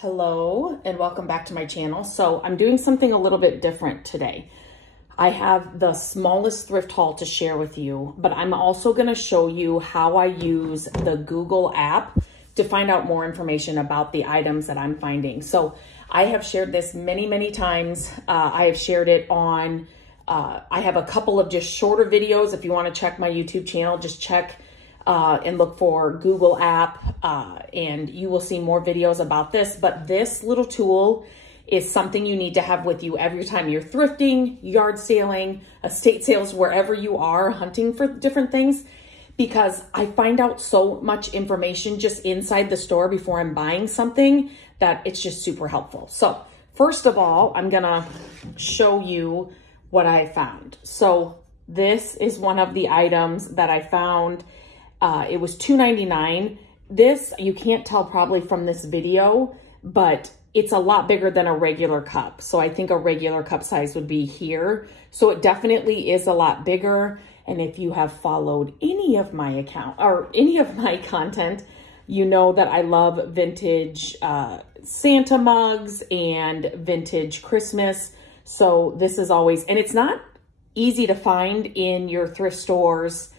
Hello and welcome back to my channel. So I'm doing something a little bit different today. I have the smallest thrift haul to share with you, but I'm also going to show you how I use the Google app to find out more information about the items that I'm finding. So I have shared this many times. I have shared it on, I have a couple of just shorter videos. If you want to check my YouTube channel, just check and look for Google app and you will see more videos about this. But this little tool is something you need to have with you every time you're thrifting, yard saling, estate sales, wherever you are hunting for different things, because I find out so much information just inside the store before I'm buying something that it's just super helpful. So first of all, I'm gonna show you what I found. So this is one of the items that I found. It was $2.99. This, you can't tell probably from this video, but it's a lot bigger than a regular cup. So I think a regular cup size would be here. So it definitely is a lot bigger. And if you have followed any of my account or any of my content, you know that I love vintage Santa mugs and vintage Christmas. So this is always, and it's not easy to find in your thrift stores.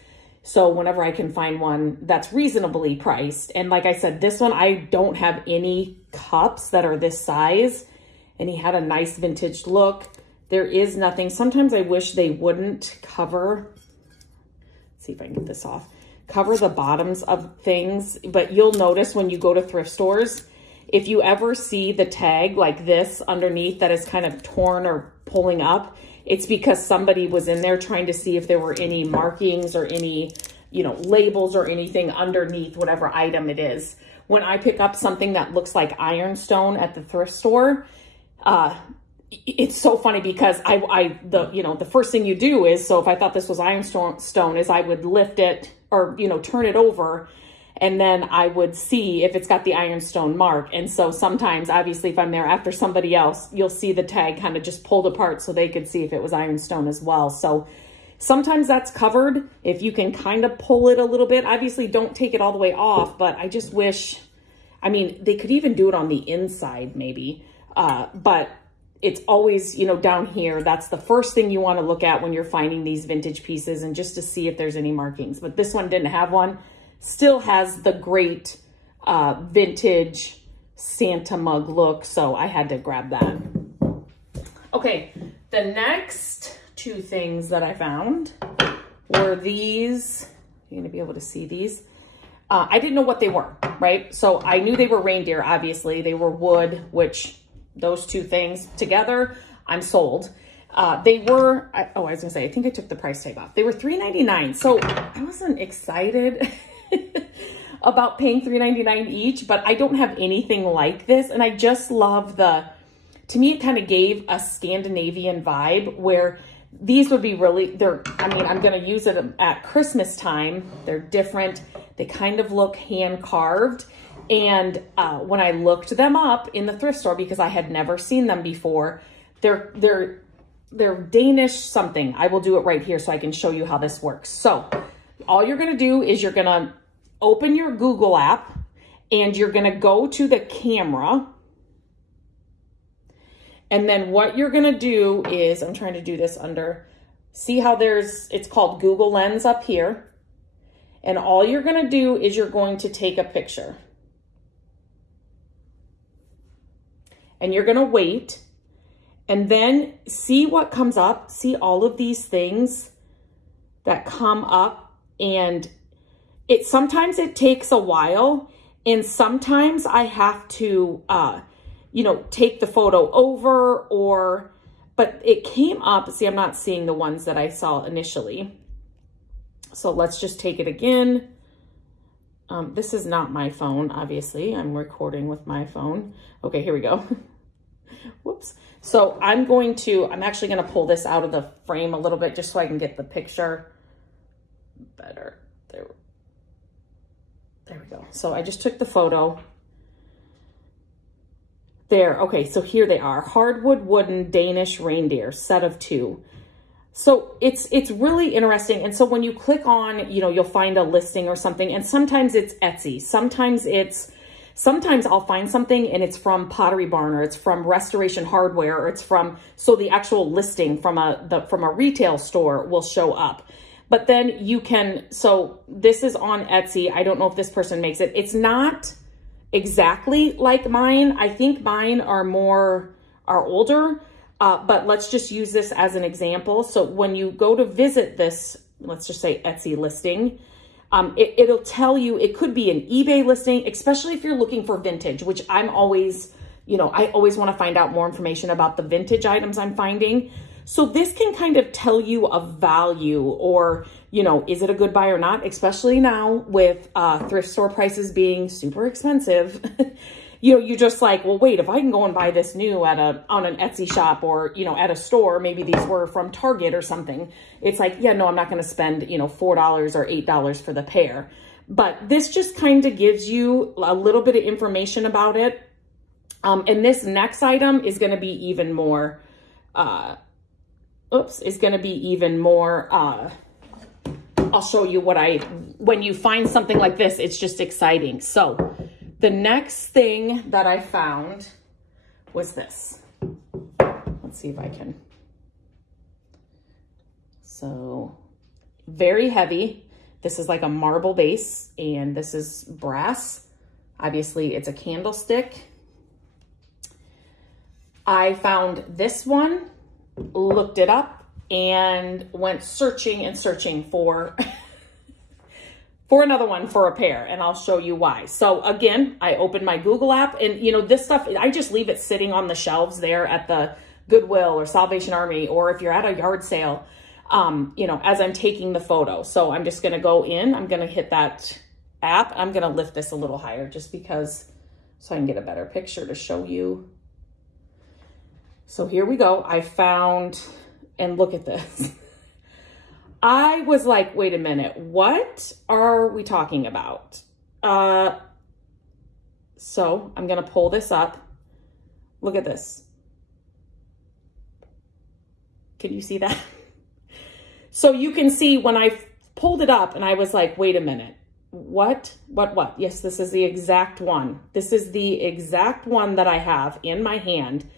So whenever I can find one that's reasonably priced. And like I said, this one, I don't have any cups that are this size. And he had a nice vintage look. There is nothing. Sometimes I wish they wouldn't cover, let's see if I can get this off, cover the bottoms of things. But you'll notice when you go to thrift stores, if you ever see the tag like this underneath that is kind of torn or pulling up, it's because somebody was in there trying to see if there were any markings or any, you know, labels or anything underneath whatever item it is. When I pick up something that looks like ironstone at the thrift store, it's so funny because the first thing you do is, so if I thought this was ironstone is I would lift it or, you know, turn it over, and then I would see if it's got the ironstone mark. And so sometimes, obviously, if I'm there after somebody else, you'll see the tag kind of just pulled apart so they could see if it was ironstone as well. So sometimes that's covered if you can kind of pull it a little bit. Obviously, don't take it all the way off, but I just wish, I mean, they could even do it on the inside maybe. But it's always, you know, down here. That's the first thing you want to look at when you're finding these vintage pieces, and just to see if there's any markings. But this one didn't have one. Still has the great vintage Santa mug look, so I had to grab that. Okay, the next two things that I found were these. You're gonna be able to see these. I didn't know what they were, right? So I knew they were reindeer, obviously. They were wood, which those two things together, I'm sold. They were, I was gonna say, I think I took the price tag off. They were $3.99, so I wasn't excited about paying $3.99 each, but I don't have anything like this. And I just love to me, it kind of gave a Scandinavian vibe where these would be really, I'm going to use it at Christmas time. They're different. They kind of look hand carved. And when I looked them up in the thrift store, because I had never seen them before, they're Danish something. I will do it right here so I can show you how this works. So all you're going to do is you're going to open your Google app and you're going to go to the camera. And then what you're going to do is, I'm trying to do this under, see how it's called Google Lens up here. And all you're going to do is you're going to take a picture. And you're going to wait. And then see what comes up. See all of these things that come up. And sometimes it takes a while. And sometimes I have to, take the photo over but it came up. See, I'm not seeing the ones that I saw initially. So let's just take it again. This is not my phone, obviously. I'm recording with my phone. Okay, here we go. Whoops. So I'm actually going to pull this out of the frame a little bit just so I can get the picture better. There we go. So I just took the photo. There. Okay, so here they are. Hardwood wooden Danish reindeer, set of 2. So it's really interesting. And so when you click on, you'll find a listing or something, and sometimes it's Etsy. Sometimes it's Sometimes I'll find something and it's from Pottery Barn, or it's from Restoration Hardware, or it's from, so the actual listing from a retail store will show up. But then you can, so this is on Etsy. I don't know if this person makes it. It's not exactly like mine. I think mine are older, but let's just use this as an example. So when you go to visit this, let's just say Etsy listing, it'll tell you, it could be an eBay listing, especially if you're looking for vintage, which I'm always, I always want to find out more information about the vintage items I'm finding. So this can kind of tell you a value, or, is it a good buy or not, especially now with thrift store prices being super expensive. You're just like, well, wait, if I can go and buy this new on an Etsy shop, or, at a store, maybe these were from Target or something. It's like, yeah, no, I'm not going to spend, $4 or $8 for the pair. But this just kind of gives you a little bit of information about it. And this next item is going to be even more, I'll show you when you find something like this, it's just exciting. So the next thing that I found was this. Let's see if I can. So very heavy. This is like a marble base, and this is brass. Obviously it's a candlestick. I found this one, looked it up, and went searching and searching for another one for a pair, and I'll show you why. So again, I opened my Google app, and this stuff, I just leave it sitting on the shelves there at the Goodwill or Salvation Army, or if you're at a yard sale, as I'm taking the photo. So I'm just gonna go in, I'm gonna hit that app. I'm gonna lift this a little higher just because, so I can get a better picture to show you. So here we go. I found, and look at this. I was like, wait a minute, what are we talking about? So I'm gonna pull this up. Look at this. Can you see that? So you can see when I pulled it up and I was like, wait a minute, what? Yes, this is the exact one. This is the exact one that I have in my hand.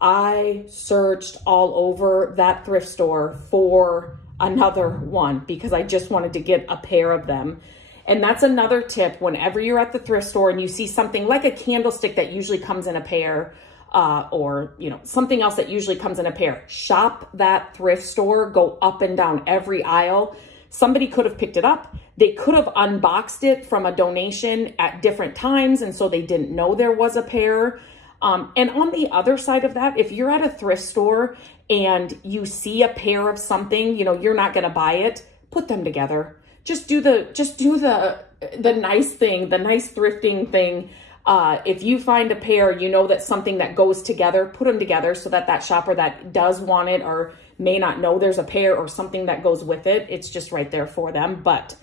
I searched all over that thrift store for another one because I just wanted to get a pair of them. And that's another tip. Whenever you're at the thrift store and you see something like a candlestick that usually comes in a pair, or something else that usually comes in a pair, shop that thrift store, go up and down every aisle. Somebody could have picked it up. They could have unboxed it from a donation at different times, and so they didn't know there was a pair. And on the other side of that, if you're at a thrift store and you see a pair of something, you're not going to buy it, put them together. Just do the nice thing, the nice thrifting thing. If you find a pair, that's something that goes together, put them together so that shopper that does want it or may not know there's a pair or something that goes with it, it's just right there for them. But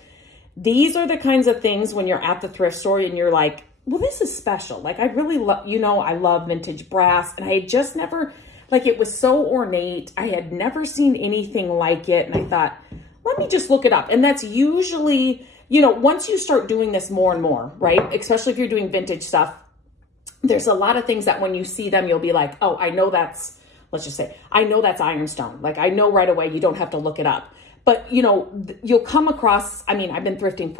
these are the kinds of things when you're at the thrift store and you're like, well, this is special. Like, I really love, I love vintage brass, and I had just never, it was so ornate. I had never seen anything like it. And I thought, let me just look it up. And that's usually, once you start doing this more and more, right? Especially if you're doing vintage stuff, there's a lot of things that when you see them, you'll be like, oh, I know that's, let's just say, I know that's ironstone. Like, I know right away, you don't have to look it up. But, you'll come across, I've been thrifting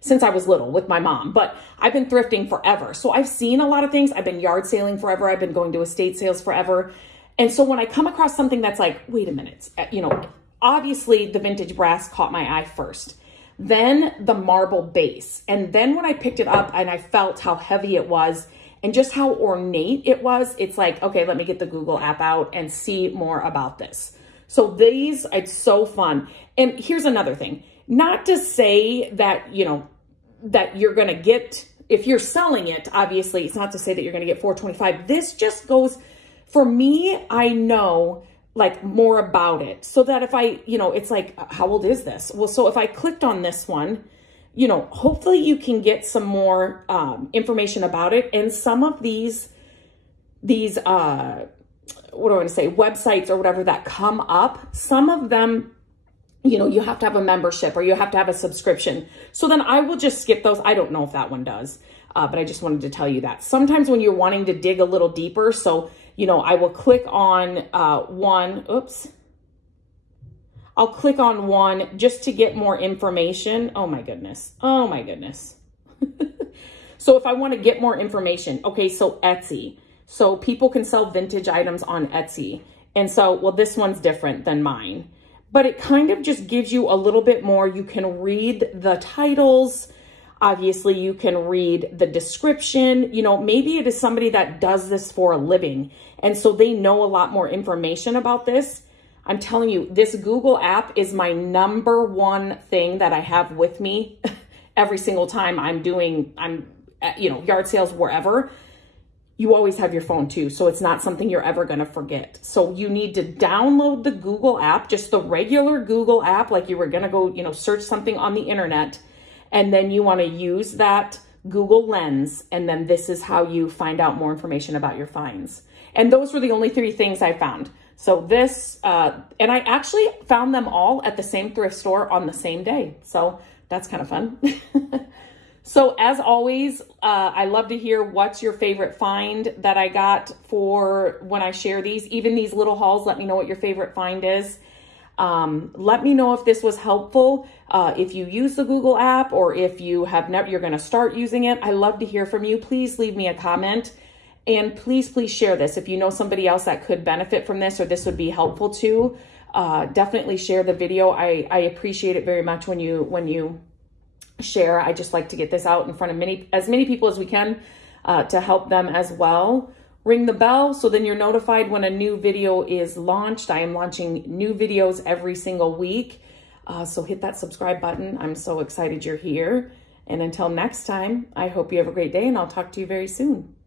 since I was little with my mom, but I've been thrifting forever. So I've seen a lot of things. I've been yard sailing forever. I've been going to estate sales forever. And so when I come across something that's like, wait a minute, obviously the vintage brass caught my eye first, then the marble base. And then when I picked it up and I felt how heavy it was and just how ornate it was, it's like, okay, let me get the Google app out and see more about this. So these, it's so fun. And here's another thing. Not to say that, that you're going to get, if you're selling it, obviously, it's not to say that you're going to get $4.25. This just goes, for me, I know more about it so that if I, it's like, how old is this? Well, so if I clicked on this one, hopefully you can get some more information about it. And some of these, what do I want to say, websites or whatever that come up, some of them, you know, you have to have a membership or you have to have a subscription. So then I will just skip those. I don't know if that one does, but I just wanted to tell you that. Sometimes when you're wanting to dig a little deeper, so, you know, I will click on one, I'll click on one just to get more information. Oh my goodness. Oh my goodness. So if I want to get more information, okay, so Etsy. So people can sell vintage items on Etsy. And so, well, this one's different than mine, but it kind of just gives you a little bit more. You can read the titles. Obviously, you can read the description. You know, maybe it is somebody that does this for a living, and so they know a lot more information about this. I'm telling you, this Google app is my #1 thing that I have with me every single time I'm you know, yard sales, wherever. You always have your phone too, so it's not something you're ever going to forget. So you need to download the Google app, just the regular Google app, like you were going to go, you know, search something on the internet, and then you want to use that Google Lens, and then this is how you find out more information about your finds. And those were the only 3 things I found. So this, and I actually found them all at the same thrift store on the same day. So that's kind of fun. So as always, I love to hear what's your favorite find that I got for when I share these. Even these little hauls, let me know what your favorite find is. Let me know if this was helpful. If you use the Google app, or if you have never, you're going to start using it. I love to hear from you. Please leave me a comment, and please share this. If you know somebody else that could benefit from this, or this would be helpful to, definitely share the video. I appreciate it very much when you share. I just like to get this out in front of as many people as we can, to help them as well. Ring the bell so then you're notified when a new video is launched. I am launching new videos every single week. So hit that subscribe button. I'm so excited you're here. And until next time, I hope you have a great day, and I'll talk to you very soon.